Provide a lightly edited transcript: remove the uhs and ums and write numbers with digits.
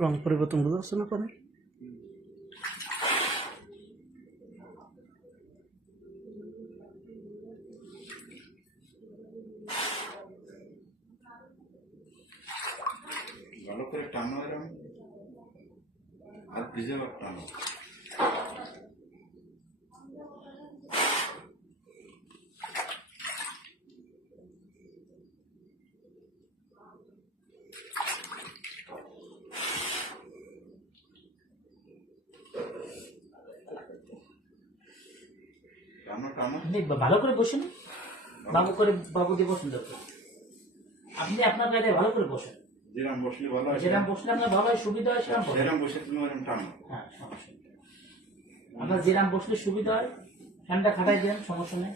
রং পরিবর্তন বোঝা যাচ্ছে না পানি। ভালো করে টানো এরকম আর ভিজে ভাব টানো। টানো টানো ভালো করে বসুন, বাবু দিয়ে বসুন। আপনি আপনার জায়গায় ভালো করে বসেন, যেরকম বসলে ভালো হয়, যেরকম বসলে আপনার ভালো হয়, সুবিধা হয় সেরকম বসেন। সেরকম বসে তুমি এরকম টানো। হ্যাঁ, সমস্যা নেই। আপনার যেরকম বসলে সুবিধা হয়, ফ্যানটা খাটাই দেন, সমস্যা নেই।